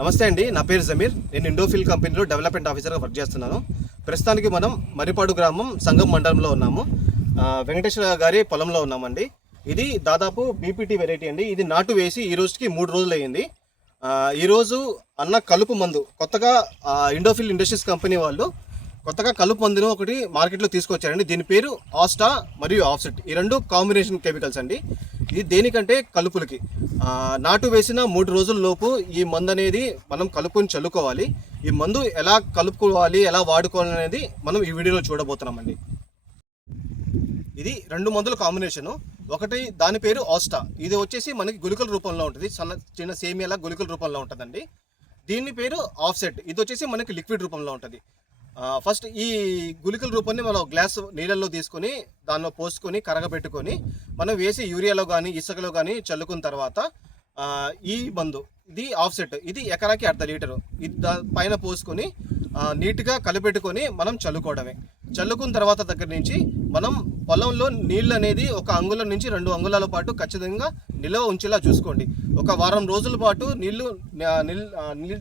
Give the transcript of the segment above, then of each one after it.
నమస్తే అండి, నా పేరు జమీర్. నేను ఇండోఫిల్ కంపెనీలో డెవలప్మెంట్ ఆఫీసర్గా వర్క్ చేస్తున్నాను. ప్రస్తుతానికి మనం మరిపాడు గ్రామం సంగం మండలంలో ఉన్నాము. వెంకటేశ్వర గారి పొలంలో ఉన్నామండి. ఇది దాదాపు బీపీటీ వెరైటీ అండి. ఇది నాటు వేసి ఈ రోజుకి 3 రోజులు అయ్యింది. ఈరోజు అన్న కలుపు మందు కొత్తగా ఇండోఫిల్ ఇండస్ట్రీస్ కంపెనీ వాళ్ళు కొత్తగా కలుపు మందును ఒకటి మార్కెట్లో తీసుకొచ్చారండి. దీని పేరు ఆస్టా మరియు ఆఫ్సెట్. ఈ రెండు కాంబినేషన్ కెమికల్స్ అండి. ఇది దేనికంటే కలుపులకి నాటు వేసిన 3 రోజుల లోపు ఈ మందు అనేది మనం కలుపుని చల్లుకోవాలి. ఈ మందు ఎలా కలుపుకోవాలి, ఎలా వాడుకోవాలి అనేది మనం ఈ వీడియోలో చూడబోతున్నామండి. ఇది 2 మందుల కాంబినేషను. ఒకటి దాని పేరు ఆస్టా. ఇది వచ్చేసి మనకి గుళికల రూపంలో ఉంటుంది, చిన్న సేమియాలా గుళికల రూపంలో ఉంటుందండి. దీని పేరు ఆఫ్సెట్. ఇది వచ్చేసి మనకి లిక్విడ్ రూపంలో ఉంటుంది. ఫస్ట్ ఈ గుళికల రూపాన్ని మనం గ్లాస్ నీళ్ళల్లో తీసుకొని దానిలో పోసుకొని కరగబెట్టుకొని మనం వేసి యూరియాలో కానీ ఇసుకలో కానీ చల్లుకున్న తర్వాత ఈ మందు ఇది ఆఫ్సెట్, ఇది ఎకరాకి 1/2 లీటరు ఇది పైన పోసుకొని నీట్గా కలిపెట్టుకొని మనం చల్లుకోవడమే. చల్లుకున్న తర్వాత దగ్గర నుంచి మనం పొలంలో నీళ్ళు అనేది 1 అంగుళం నుంచి 2 అంగుళాల పాటు ఖచ్చితంగా నిల్వ ఉంచేలా చూసుకోండి. ఒక వారం రోజుల పాటు నీళ్లు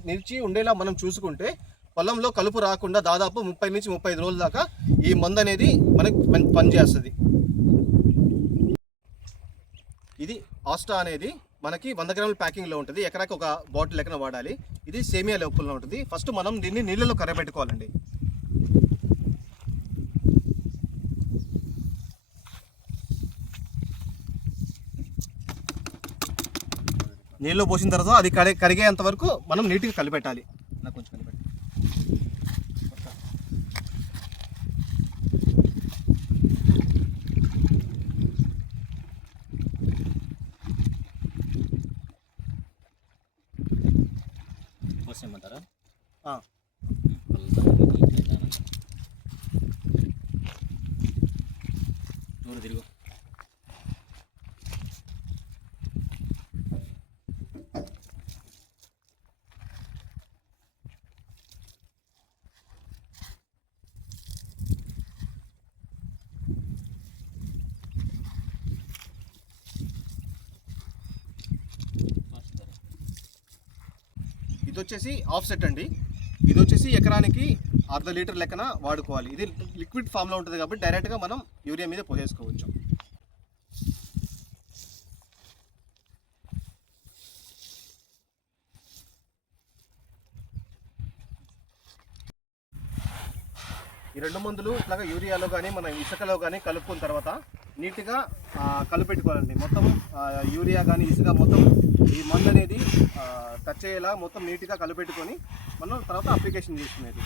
నిలిచి ఉండేలా మనం చూసుకుంటే పొలంలో కలుపు రాకుండా దాదాపు 30 నుంచి 35 రోజుల దాకా ఈ మందు అనేది మనకి పనిచేస్తుంది. ఇది ఆస్టా అనేది మనకి 100 గ్రాముల ప్యాకింగ్లో ఉంటుంది. ఎకరాకి ఒక బాటిల్ లెక్కన వాడాలి. ఇది సేమియా లోపల ఉంటుంది. ఫస్ట్ మనం దీన్ని నీళ్ళలో కరగబెట్టుకోవాలండి. నీళ్ళు పోసిన తర్వాత అది కరిగేంత వరకు మనం నీట్గా కలిపెట్టాలి. నాకు కొంచెం కలిపెట్టాలి. పోసేయమంటారా? దూరం తిరుగు. ఇది వచ్చేసి ఆఫ్సెట్ అండి. ఇది వచ్చేసి ఎకరానికి 1/2 లీటర్ లెక్కన వాడుకోవాలి. ఇది లిక్విడ్ ఫామ్లో ఉంటుంది కాబట్టి డైరెక్ట్గా మనం యూరియా మీద పోసేసుకోవచ్చు. ఈ 2 మందులు ఇట్లాగా యూరియాలో కానీ మన ఇసుకలో కానీ కలుపుకున్న తర్వాత నీట్గా కలిపెట్టుకోవాలండి. మొత్తం యూరియా కానీ ఇసుక మొత్తం ఈ మందు అనేది టచ్ అయ్యేలా మొత్తం నీట్గా కలిపెట్టుకొని మనం తర్వాత అప్లికేషన్ చేసుకునేది.